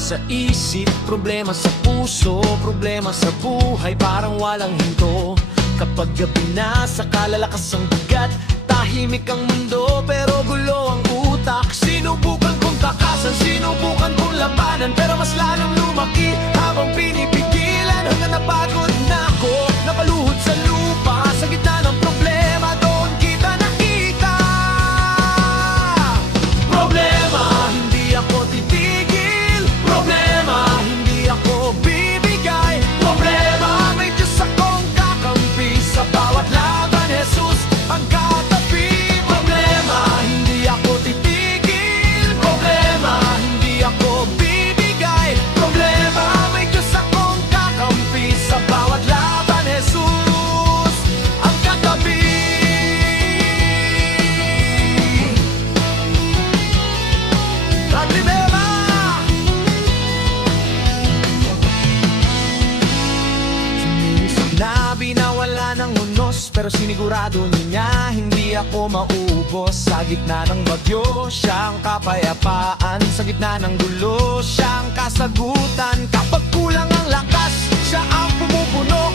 sa isip, problema sa puso, problema sa buhay, parang walang hinto. Kapag gabi na, saka lalakas ang bigat, tahimik ang mundo, pero gulo ang utak. Sinubukan kong takasan, sinubukan kong labanan, pero mas lalong lumaki habang pinipigilan. Hanggang napagod na ako, napaluhod sa lupa, sa gitna ng problema, doon kita nakita. Problema, hindi ako titigil. Problema, hindi ako bibigay. Problema, may Diyos akong kakampi. Sa bawat laban, Jesus ang katabi. Problema, hindi ako titigil. Problema, hindi ako bibigay. Problema, may Diyos akong kakampi. Sa bawat laban, Jesus ang katabi. Problema, sinabi na wala ng unos, pero sinigurado niya hindi ako maubos. Sa gitna ng bagyo, siya ang kapayapaan. Sa gitna ng gulo, siya ang kasagutan. Kapag kulang ang lakas, siya ang pumupuno.